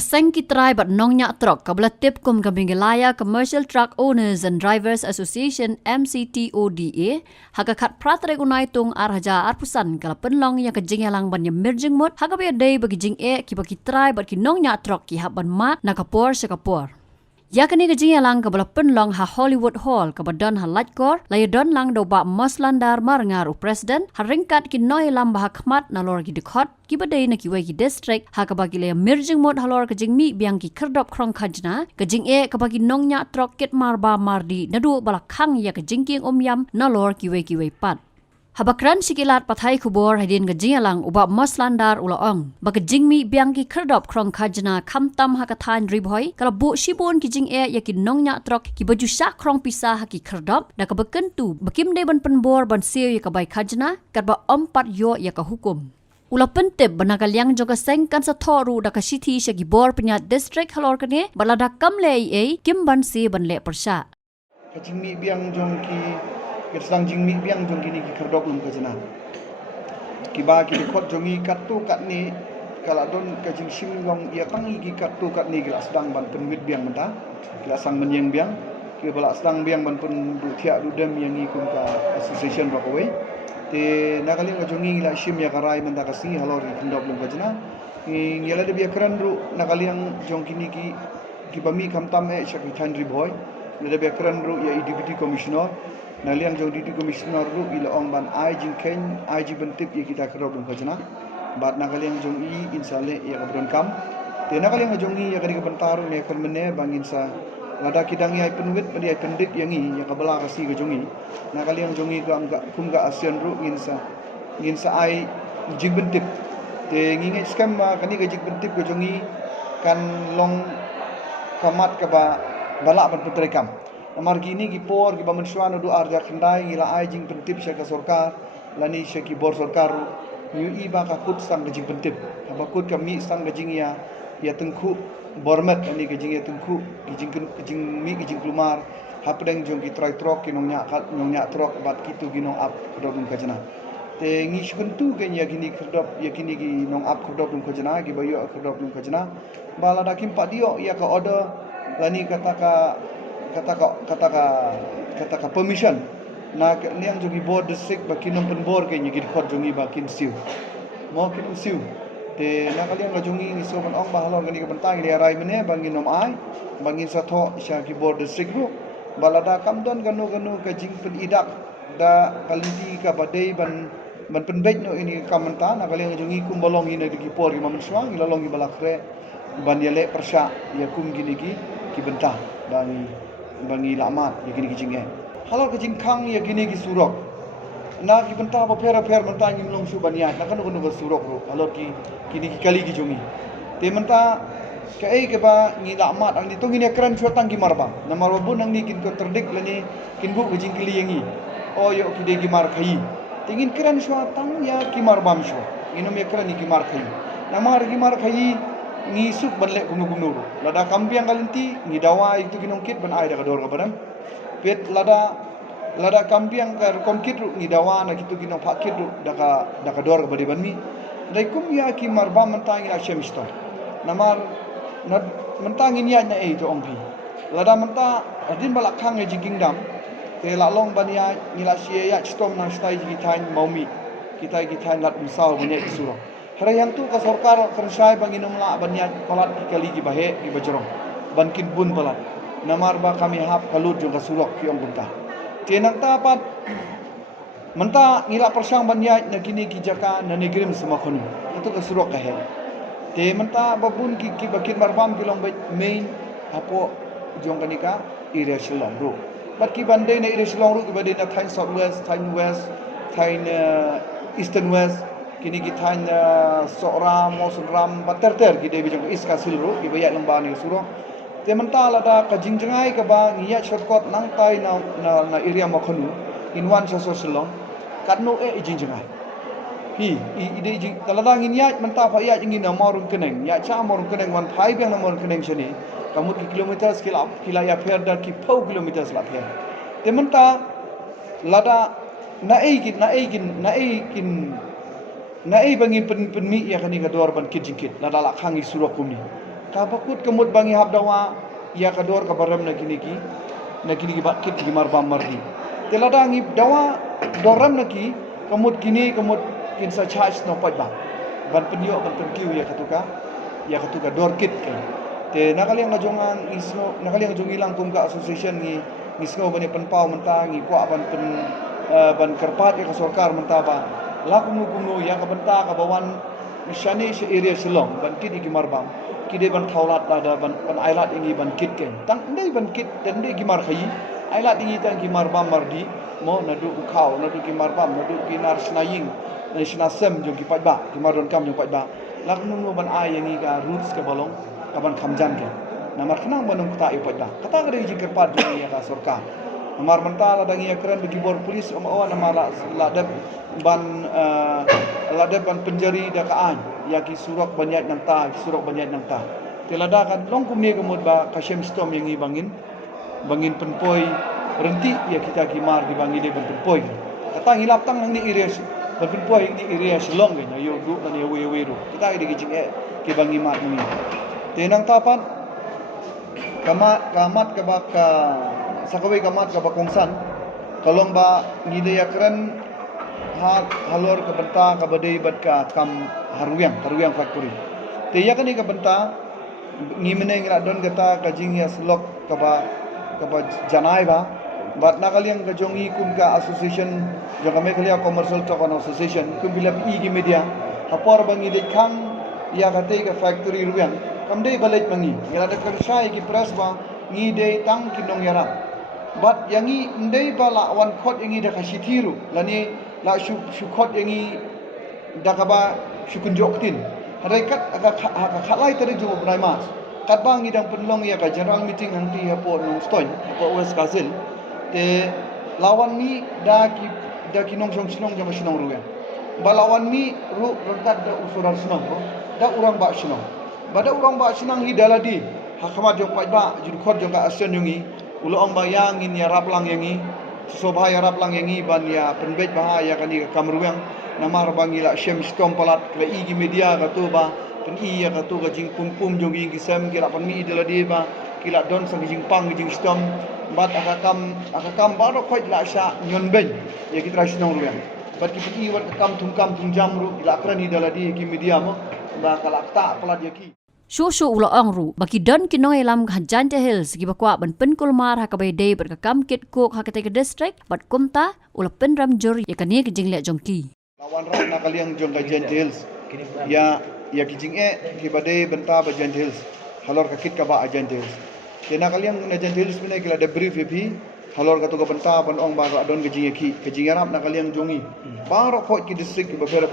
Kaseng kitrai bat nong nyak trok kabla tip kum kabingelaya Commercial Truck Owners and Drivers Association MCTODA hakakat pratre unai tung arhaja arpusan kala penlong yang kejingyalang ban yang merjing mut hakabe day bagi jing kiba kitrai bat ki nong nyak trok ki haban mat nakapor sekapor. Ya kini kejing lang kabala penlong ha Hollywood Hall kabadon ha Lajkor layadon lang do ba Moslandar marengar u presiden ha ringkat ki noi lam bah khmat na lor ki dikhot ki badai na ki wai ki district ha kabagi le mirjing mod halor kejing mi biang ki kerdop krong khajna kejing kabagi nong nya trok ket marba mardi nadu bala khang ya kejing king yam na lor ki wai pat. Habakran sikilat pathai kubor hadin gejingalang ubab Moslandar ulaong. Baka jingmi biang ki kerdop krong kajna kamtam hakathan ribhoy kala bu shibon ki jing yakin nong nya trok ki baju syak krong pisah haki kerdop da kabakentu bakim de ban penbor ban siu ya kabai kajna karba ompat yo ya ka hukum. Ula pentip banagalyang joga sengkan sa thoru da kasiti siya gibor penyat district halor kene balada kamle kim ban si ban le persya. Kajingmi biang jongki Kersang jingmi biang jong kini ki kerdok lum kajana. Kiba ki khot jongi katu kat ni kala don kajing sim long ia tangi ki katu kat ni gila sedang ban penwit biang menta. Gila sang menyeng biang ki bala sedang biang ban pen du thia du dem yang ni kum ka association rokawe. Te nakali ngajongi gila sim ya karai menta kasi halor ki kerdok lum kajana. Ngela de biak kran ru nakali yang jong kini ki bami kamtam syakwi thandri boy. Ngela biak kran ru ya deputy commissioner Naliang jauh di komisioner ru ila ong ban ai jing ken ai ji bentip ye kita kerop dum kajana bat nakaliang jong i insale ya kabron kam te nakaliang jong i ya kadi bentar me kon mene bangin sa lada kidang ai penwit padi ai pendik yang i ya kabala kasi ke jong i nakaliang jong i ka kum ga asian ru ngin sa ai jing bentip te nginge skam kani ga jing bentip ke jong i kan long kamat ka ba balak ban putrekam Amar gini gipor giba mensuan udu arja kendai gila ai jing pentip syaka sorkar lani syaki bor sorkar yu iba ka kut sang gajing pentip abakut kami sang gajing ya tengku bormet ani gajing ya tengku gajing mi gajing klumar hapdeng jong ki trai trok ki nong nya trok bat kitu ginong ap kedobum kajana te ngi shkuntu gen ya gini kedop ya kini gi nong ap kedobum kajana gi bayo kedobum kajana bala dakim padio ya ka order lani kata permission na liang jogi board district bakin nompen board ke nyigit khot jongi bakin siu mo kin siu te na kaliang jongi ni so ban ong bahalor gani ka bantang dia rai mene bangin nom ai bangin sa tho sya ki board district ru balada kamdon ganu ka jing pen idak da kalinti ka badai ban penbek no ini kamenta na kaliang jongi kum bolong ini ki por ki mamswang ilalong ki balakre ban yele persya ya kum gini ki bentah bangi lamat ya gini kijing halal kijing khang ya gini ki surok na ki benta ba phera menta ngim long su baniat na kanu surok ro halal ki kini ki kali ki jongi te menta ke ai ke ba ngi lamat ang ni to ngini kran chuatang ki marba na marba bun ang ni kin ko terdik lani kin bu kijing kili yangi o yo ki de ki mar khai tingin kran chuatang ya ki marbam shu inom ya kran ni ki mar khai na mar ki mar khai ngi suk banle gunu lada kambiang kalinti ngi dawa itu kinongkit ban ai da kador kabaram pet lada kambiang kar komkit ru ngi dawa na kitu kinong pakit ru da kador kabadi banmi dai kum ya ki marba mentangi la shemista namar na mentangi niat na to ongpi lada menta adin balak khang ngi jingking dam te la long bania ngi la sia ya stom na stai ji thain maumi kita gi thain lat misau banya isuro Hara yang tu ka sorkar kersai banginom la banya palat ki kali ki bahe ki bajrong bankin bun palat namar ba kami hap kalut jong ka surok ki ong bunta tenang ta pat menta ngila persang banya na kini ki jaka na negrim semua khonu itu ka surok ka he te menta babun ki bakin marbam ki long main apo jong kanika ire silong ru bat ki bandai na ire silong ru ki badai na thain south west thain eastern west kini kita seorang ram bater kita bijang iska silro kita bayar lembar ni suro tementa lada kajing jengai ke ba ngiya shortcut nang tai na area makhonu inwan saso silong katno ijing jengai ide ijing talada ngiya menta fa ya ingin na marun keneng ya cha marun keneng wan thai biang na marun keneng sini kamu ki kilometer kila ya perda ki pau kilometer la per tementa lada na ai bangin penmi ya kani kador ban kit jingkit la dala khangi surok kumni Kabakut kemud bangi hab dawa ya kador kabaram na kini bakit gimar bamardi. Teladangi dawa doram naki kemud kinsa charge no padba. Ban penyo ban penkiu ya katuka dor kit kan. Te nakaliang ngajongan isno nakaliang jongilang kumka association ni isno bani penpau mentang ngi kwa ban kerpat ya kasorkar mentaba. Lakum kumno ya kabenta kabawan Shani she area Shillong ban kit igimar bam kide ban thaulat da ban ailat ingi ban kit ken tang ndai ban kit dan ndai gimar khayi ailat ingi tang gimar bam mardi mo nadu ukhau nadu gimar bam nadu kinar snaying shna sem jong ki pajba gimar don kam jong pajba lak nu ban ai ingi ka roots ke bolong ka ban khamjan ke namar khnang banung ta i pajba kata gade ji kerpat jong ya ka sorka amar mentala dangi akran bagi bor polis awan amala ladab ban penjari dakaan yaki surak banyak nang ta telada kan long kumni kemud ba kasem stom yang bangin penpoi renti ya kita gimar di bangi de penpoi kata ngilap tang nang ni area penpoi ni area Shillong ge yo du dan yo we ru kita di gijing ke bangi mat ni tenang tapan kamat ke baka sakawai kamat ke bakongsan kalong ba ngide yakran halor ke benta ke badai bat ka kam haruyang factory te yakani ke benta ngimene ngira don gata kajing ya slok ke ba janai ba bat nakaliang ke jongi kum ka association jangame khalia commercial truck association kum bilap igi media hapor bangi de khang ya kate ke factory ruyang kamdei balait mangi ngira de kershai ki press ba ngide tang kinong yara but yangi ndai bala wan khot yangi da khashithiru lani la shukot yangi da kaba shukunjoktin harai kat aga khalai tare jo braima kat bang idang penlong ya ka general meeting hanti hapo no stoin hapo west kasil te lawan mi da kinong sinong jama sinong ruya balawan mi ru rengkat da usuran sinong da urang ba sinong bada urang ba sinang hi daladi hakamat jong pajba judkhot jong ka asen yongi ulo ong bayang in ya raplang yangi sobha ya raplang yangi ban ya penbet bah ya kani kamruang namar bangila shem stom palat kla igi media ka tu ba pen i ya ka tu ka jing pum jogi ki sem kila pan mi idela di ba kila don sang jing pang jing stom bat akakam baro khoi la sha nyon ben ya kitra shnong ruang bat ki pi wat kam tum jam ru kila krani idela di ki media mo ba kala ta palat ya ki Shosho ula angru baki don kinong elam Jante Hills gi bakwa ban pen kulmar hakabai day berkakam kit kok hakate ke district bat kumta ula pen ramjur yakani ke jingle jongki lawan ram nakaliang jong ka Jante Hills ya ki jing ki badai benta ba Jante Hills halor ka kit ka ba Jante Hills ke nakaliang na Jante Hills mine kila de brief bi halor ka to ka benta ban ong ba don ke jing rap nakaliang jongi ba ro khot ki district ba fer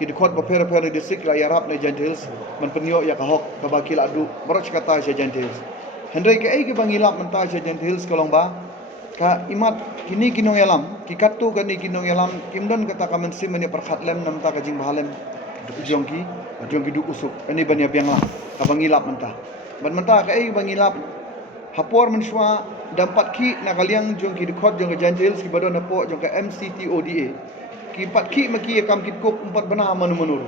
ki dikhot ba fer district la yarap na Jante Hills man penyo ya ka hok ka ba kila du barok kata sa Jante Hills hendrai ke ai ki bangilap menta sa Jante Hills kolong ba ka imat kini kinong yalam ki katu kani kinong yalam kimdon kata ka mensi meni perkhatlem nam ta ka jing bahalem jongki du usuk ani bania biangla ka bangilap menta ban menta ka ai bangilap hapor menswa dampat ki nakaliang jongki dikhot jong Jante Hills ki badon apo jong ka MCTODA ki pat ki maki kam kit kok empat bana menur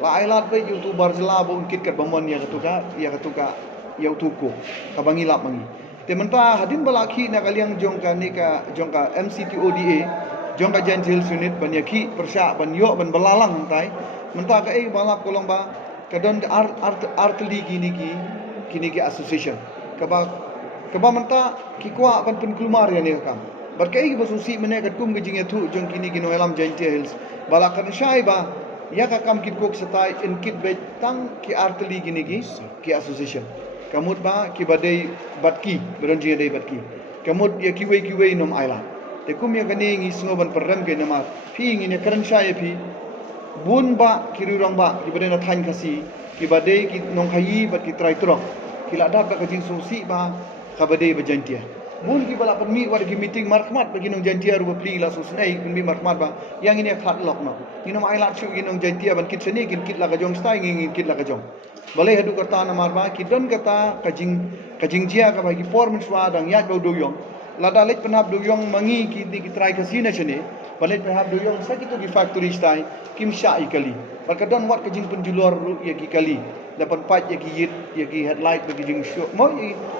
la ailat be youtuber jela bo kit kat bamon ya katuka ya utuko ka bangilap mangi te menta hadin balaki na kaliang jong ka MCTODA jong ka Jante Hills unit ban yaki persya ban yo ban belalang tai menta ka ai balap kolong ba kadon artli kini ki association ka ba menta ki kwa ban pen kulmar ya ne kam berkai basusi mene kat kum gijing tu jong kini kino elam Jante Hills balakan syai ba ya ka kam kit kok setai in kit be tang ki artli gini ki association kamut ba ki badai batki beron ji dai batki kamut ya kiwei nom aila te kum ya kani ngi sngo ban perram ke nama phi ngi ne karan syai phi bun ba kirirong ba ki badai na thain khasi ki badai ki nong khayi bat ki trai trok ki la dak ka jing susi ba ka badai ba jantia bun ki bala permi war ki meeting markmat bagi nong jantia ru pli la susnai kun bi markmat ba yang ini khat lok no ino mai lat chu ginong jantia ban kit seni kit la ka jong stai ngi kit la ka jong balai hadu kata na marba ki don kata kajing jia ka bagi por menswa dang ya do yong la dalit penap do yong mangi ki trai kasina chene Palit perhab doyong sakit tu di factory style kim sya ikali. Perkadan wat kejing penjulur ya ki kali. Dapat pat ya ki yit ya ki headlight bagi jing show. Mau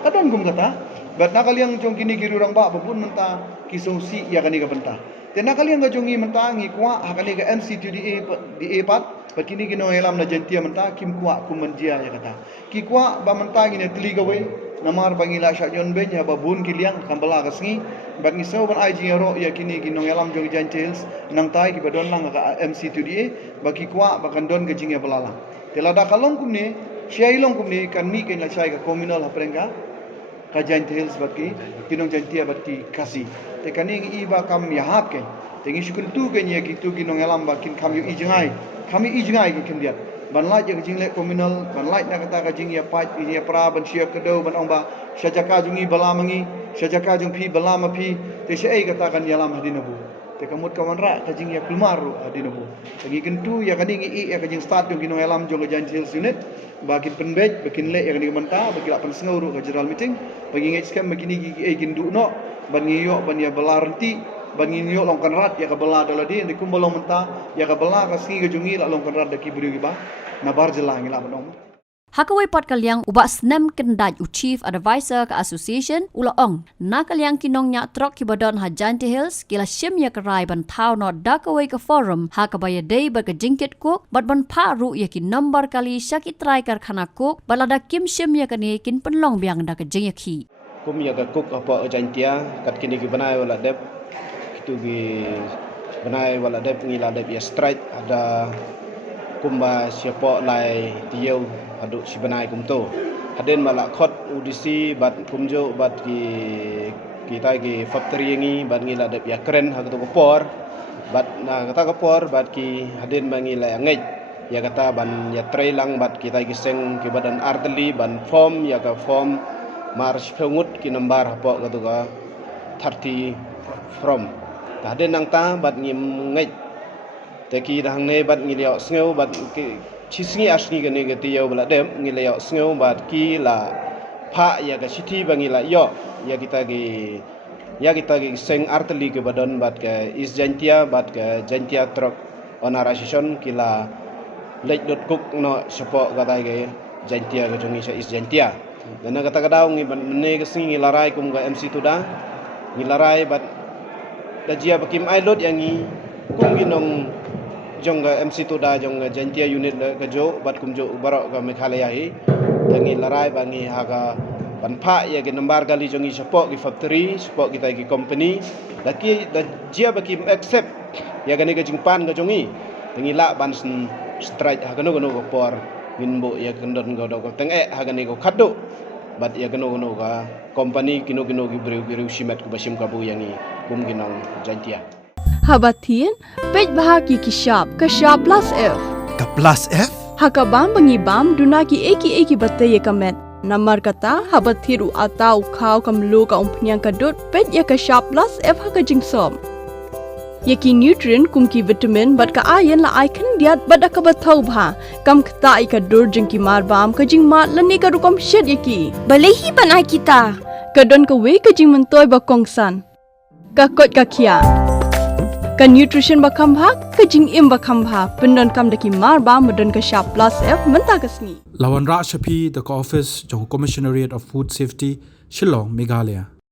kadan gum kata. Bat nakal yang jong kini ki rurang ba pun mentah kisong si ya kani ka bentah. Ten nakal yang jongi mentah ngi kwa hakani ka MCTDA di epat. Bat kini kino elam na jentia mentah kim kwa kum menjia ya kata. Ki kwa ba mentah ngi teli gawe namar bangila syajon ben ya babun kiliang kambala kasngi bagi so ban IG ro ya kini ginong elam jong jantils nang tai ki badon lang ka MCTDA bagi kwa bakan don gejing ya balala telada kalong kumne syai long kumne kan mi ken la syai ka communal haprengka ka jantils bagi kinong jantia bati kasi te kaning iba kam ya hak ke tengi syukun tu ken ya gitu ginong elam bakin kam yu ijengai kami ijengai ki kendiat ban light yang jing le communal ban light nak kata jing ya pat ini ya pra ban sia kedo ban ong ba syajaka jungi bala mangi syajaka jung pi bala ma pi te syai kata kan yalam hadinabu te kamut kawan ra ta jing ya kulmaru hadinabu tengi kentu ya kaning i ya jing start jung kinong alam jong janjil unit bagi penbej bakin le yang dimenta bagi la pensengau ru ka general meeting bagi ngai scam begini gi gindu no ban ngiyo ban ya belarenti bagi nyo long kanrat ya kabala daladi ni kumbolong menta ya kabala kasi gajungi la long kanrat daki buri ba na barjela ngila manong Hakawai pot kalyang ubak snem kendaj Chief Advisor ke Association ulaong na kalyang kinong nya trok kibadon Hajanti Hills kila shim ya kerai ban tau no dakawai ke forum hakabaya day berkejingkit kuk bat ban paru ya ki nomor kali syakit trai karkhana kuk balada kim shim ya kani kin penlong biang da kejing ya ki kum ya ka kuk apa Hajantia kat kini ki banai wala dep tu gi benai wala dep ngila dep ya strike ada kumba siapa lai tieu aduk si benai kum tu haden mala khot UDC bat kumjo bat kita gi factory ngi bat ngila dep ya keren ha tu kopor bat na kata kopor bat ki haden bangila ya ngej ya kata ban ya trailang bat kita gi seng ki badan arteli ban form ya ka form march pengut ki nambar apa ka tu ka 30 from Tadi nang ta bat ngim ngai teki dang ne bat ngiliau sneu bat chisngi asni gane getiau bala dem ngiliau sneu bat ki la pha ya ga city bangila yo ya kita gi seng arteli ke badan bat ke is jantia bat ke jantia truck onaration kila lek.cook no support kata ge jantia ke jongi is jantia dan kata kadau ngi ban ne ke singi larai kum ga MC tuda ngilarai bat dajia bakim ailot yang i kum ginong jong ga MC tu da jong ga jantia unit ga jo bat kum jo barok ga Meghalaya hi tangi larai bangi haga panpa ya ge nambar gali jong i support gi factory support kita gi company laki dajia bakim accept ya ga ne ga jingpan ga jong i tangi la ban strike haga no go por ginbo ya kendon go do teng haga ne go khaddo bat ya geno ga company kino gi breu simet ku basim kabu yang i kum ginong jantia habatin pej bahagi ki shop ka shop plus f ka plus f hakabam bangi bam duna ki eki batte ye kamet namar kata habathiru atau khau kamlu ka umpnyang ka dot pej ya ka shop plus f haka jingsom yaki nutrient kum ki vitamin bat ka ayen la icon diat bat ka bathau bha kam khta i ka dur jing ki mar bam ka jing mat lani ka rukom shed yaki balehi banai kita ka don ka we ka jing mentoy ba kongsan ka kot ka khia ka nutrition ba khambha ka jing im ba khambha pendon kam daki mar bam modon ka sharp plus f menta kasni Lawan Ra Shapi the office jong Commissionariat of Food Safety Shillong Meghalaya